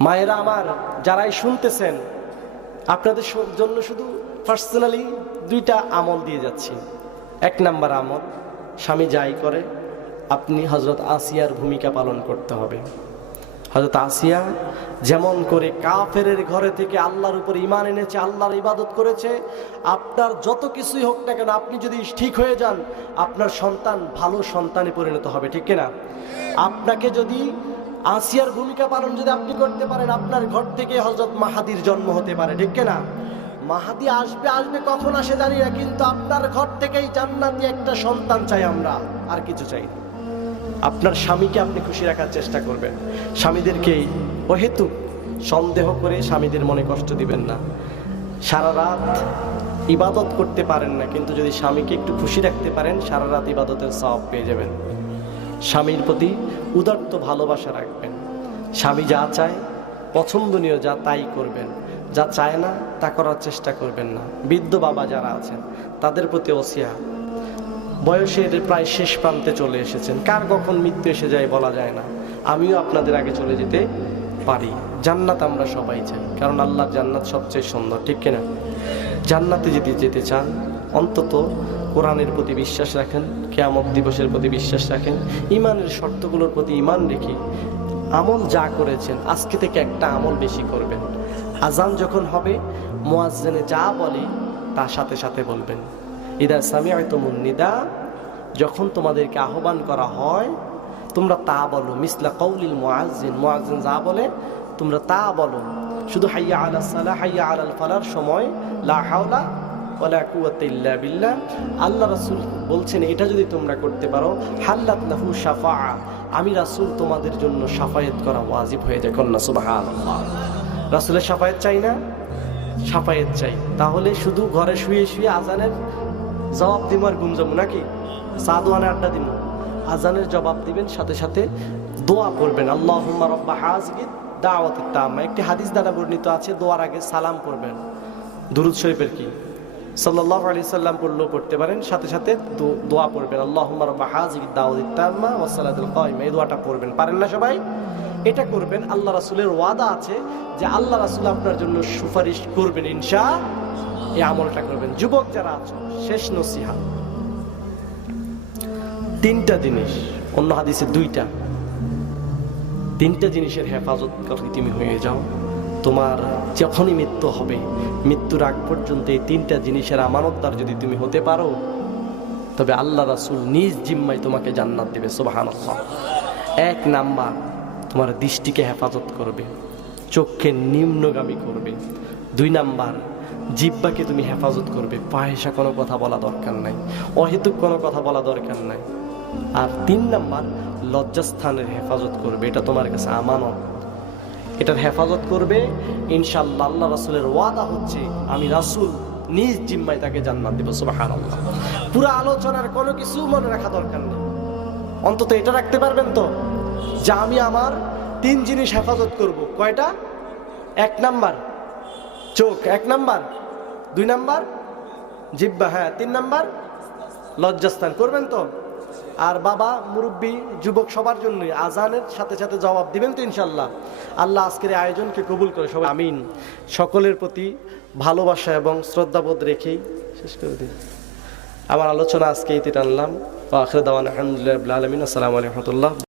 মায়েরা আমার, যারাই শুনতেছেন, আপনাদের জন্য শুধু পার্সোনালি দুইটা আমল দিয়ে যাচ্ছি। এক নাম্বার আমল, স্বামী যাই করে, আপনি হজরত আসিয়ার ভূমিকা পালন করতে হবে। হজরত আসিয়া যেমন করে কাফের ঘরে থেকে আল্লাহর উপর ইমান এনেছে, আল্লাহর ইবাদত করেছে, আপনার যত কিছুই হোক না কেন, আপনি যদি ঠিক হয়ে যান, আপনার সন্তান ভালো সন্তানে পরিণত হবে, ঠিক কিনা? আপনাকে যদি আসিয়ার ভূমিকা পালন যদি আপনি করতে পারেন, আপনার ঘর থেকে হজরত মাহাদির জন্ম হতে পারে, ঠিক না? মাহাদি আসবে আসবে কখন আসে জানি না, কিন্তু আপনার ঘর থেকেই জান্নাতি একটা সন্তান চাই আমরা, আর কিছু চাই আপনার স্বামীকে আপনি খুশি রাখার চেষ্টা করবেন। স্বামীদেরকে অহেতুক সন্দেহ করে স্বামীদের মনে কষ্ট দিবেন না। সারা রাত ইবাদত করতে পারেন না, কিন্তু যদি স্বামীকে একটু খুশি রাখতে পারেন, সারা রাত ইবাদতের সব পেয়ে যাবেন। স্বামীর প্রতি উদার্ত ভালোবাসা রাখবেন। স্বামী যা চায়, পছন্দনীয় যা তাই করবেন। যা চায় না, তা করার চেষ্টা করবেন না। বৃদ্ধ বাবা যারা আছেন, তাদের প্রতি ওসিয়া। বয়সের প্রায় শেষ প্রান্তে চলে এসেছেন। কার কখন মৃত্যু এসে যায় বলা যায় না। আমিও আপনাদের আগে চলে যেতে পারি। জান্নাত আমরা সবাই চাই, কারণ আল্লাহর জান্নাত সবচেয়ে সুন্দর, ঠিক কিনা? জান্নাতে যদি যেতে চান, অন্তত কোরআনের প্রতি বিশ্বাস রাখেন, কেয়ামত দিবসের প্রতি বিশ্বাস রাখেন ইমানের শর্তগুলোর প্রতি ইমান রেখে আমল যা করেছেন, আজকে থেকে একটা আমল বেশি করবেন। আজান যখন হবে, মোয়াজ্জেনে যা বলে তার সাথে সাথে বলবেন। ইদা সামিআতুমুন নিদা, যখন তোমাদেরকে আহ্বান করা হয়, তোমরা তা বলো, মিসলা কৌলিল মুআজ্জিন মুআজ্জিন যা বলে, তোমরা তা বলো। শুধু হাইয়া আলা সালাহ, হাইয়া আলাল ফালার সময়, লা হাওলা আল্লাহ রাসূল বলছেন, এটা যদি তোমরা করতে পারো, হাল্লাত লাহু শাফাআ। আমি রাসূল তোমাদের জন্য শাফায়াত করা ওয়াজিব হয়ে যায় কন্যা সুবহানাল্লাহ। রাসূলের শাফায়াত চাই না? সাফায়েত চাই। তাহলে শুধু ঘরে শুয়ে শুয়ে আজানের জবাব দিব আর নাকি? সাদওয়ানে আড্ডা দিব আজানের জবাব দিবেন, সাথে সাথে দোয়া করবেন আল্লাহ রব্বা হাজগিদ দাওয়াত তাম্মা একটি হাদিস দ্বারা বর্ণিত আছে, দোয়ার আগে সালাম করবেন দুরুদ শরীফের কি? সাল্লাহ আলি সাল্লাম পড়লেও পড়তে পারেন। সাথে সাথে দোয়া পড়বেন। আল্লাহ তাম্মা ওয়াসালাতুল কাইমা এই দোয়াটা পড়বেন। পারেন না সবাই? এটা করবেন। আল্লাহ রাসুলের ওয়াদা আছে যে আল্লাহ রাসুল আপনার জন্য সুপারিশ করবেন ইনশা এই আমলটা করবেন। যুবক যারা আছো, শেষ নসিহা। তিনটা জিনিস, অন্য হাদিসে দুইটা। তিনটা জিনিসের হেফাজত তুমি হয়ে যাও। তোমার যখনই মৃত্যু হবে, মৃত্যুর আগ পর্যন্ত এই তিনটা জিনিসের আমানতদার যদি তুমি হতে পারো, তবে আল্লাহ রাসুল নিজ জিম্মায় তোমাকে জান্নাত দেবে সোবাহান এক নাম্বার, তোমার দৃষ্টিকে হেফাজত করবে, চোখকে নিম্নগামী করবে। দুই নাম্বার জিব্বাকে তুমি হেফাজত করবে পায়েসা কোনো কথা বলা দরকার নাই, অহেতুক কোনো কথা বলা দরকার নাই। আর তিন নাম্বার, লজ্জাস্থানের হেফাজত করবে, এটা তোমার কাছে আমানত। এটার হেফাজত করবে। ইনশাল্লাহ আল্লাহ রাসুলের ওয়াদা হচ্ছে, আমি রাসুল নিজ জিম্মায় তাকে জান্নাত দেবো সুবাহান পুরো আলোচনার কোনো কিছু মনে রাখা দরকার নেই। অন্তত এটা রাখতে পারবেন তো? যে আমি আমার তিন জিনিস হেফাজত করব। কয়টা? এক নাম্বার, চোখ। এক নাম্বার, দুই নাম্বার জিব্বা হ্যাঁ তিন নাম্বার, লজ্জাস্থান। করবেন তো? আর বাবা মুরব্বী যুবক সবার জন্যই আজানের সাথে সাথে জবাব দিবেন তো ইনশাল্লাহ আল্লাহ আজকের আয়োজনকে কবুল করে সবাই আমিন। সকলের প্রতি ভালোবাসা এবং শ্রদ্ধাবোধ রেখেই শেষ করে দিন আমার আলোচনা আজকে এতে টানলাম। আখরে দাওয়ান আলহামদুলিল্লাহ আলমিন। আসসালামু আলাইকুম রহমতুল্লাহ।